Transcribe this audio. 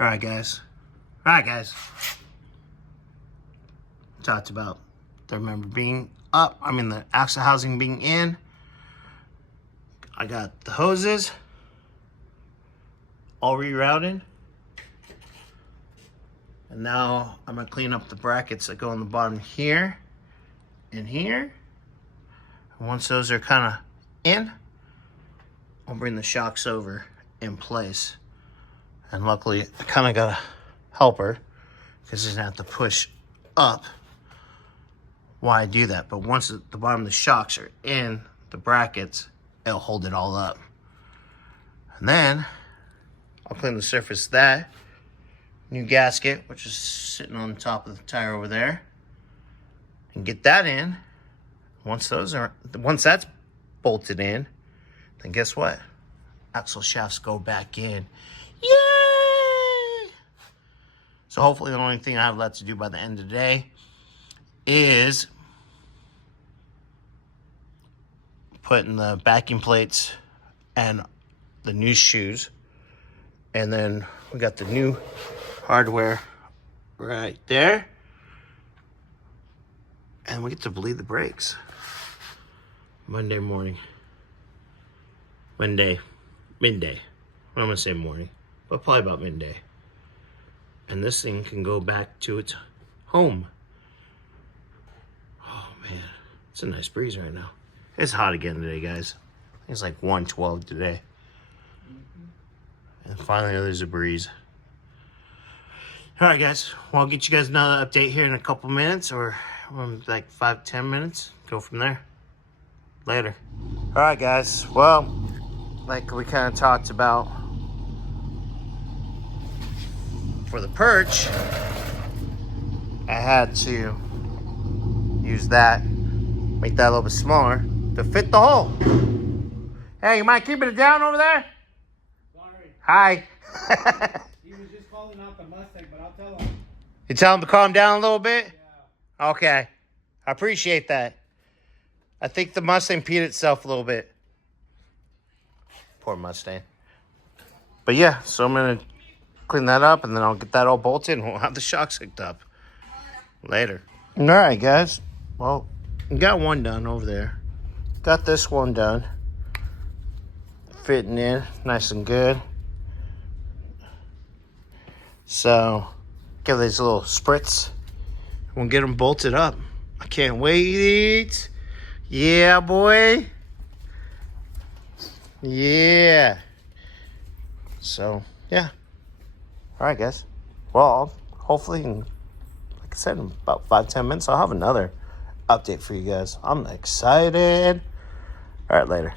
Alright, guys. Alright, guys. Talked about the remember being up. I mean, the axle housing being in. I got the hoses all rerouted. And now I'm going to clean up the brackets that go on the bottom here and here. And once those are kind of in, I'll bring the shocks over in place. And luckily, I kind of got a helper because I didn't have to push up while I do that. But once the bottom of the shocks are in the brackets, it'll hold it all up. And then I'll clean the surface of that. New gasket, which is sitting on the top of the tire over there. And get that in. Once that's bolted in, then guess what? Axle shafts go back in. Yay! So hopefully the only thing I have left to do by the end of the day is putting the backing plates and the new shoes. And then we got the new hardware right there. And we get to bleed the brakes. Monday morning. Midday. I'm gonna say morning, but probably about midday. And this thing can go back to its home. Oh man, it's a nice breeze right now. It's hot again today, guys. It's like 112 today. And finally there's a breeze. All right, guys. Well, I'll get you guys another update here in a couple minutes, or like 5-10 minutes. Go from there. Later. All right, guys. Well, like we kind of talked about, for the perch, I had to use that, make that a little bit smaller to fit the hole. Hey, you mind keeping it down over there? Sorry. Hi. He was just calling out the Mustang, but I'll tell him. You tell him to calm down a little bit? Yeah. Okay. I appreciate that. I think the Mustang peed itself a little bit. Poor Mustang. But yeah, so I'm going to clean that up, and then I'll get that all bolted, and we'll have the shocks hooked up later. All right, guys. Well, we got one done over there. Got this one done. Fitting in nice and good. So, give these a little spritz. We'll get them bolted up. I can't wait. Yeah, boy. Yeah. So, yeah. All right, guys. Well, hopefully, like I said, in about 5-10 minutes, I'll have another update for you guys. I'm excited. All right, later.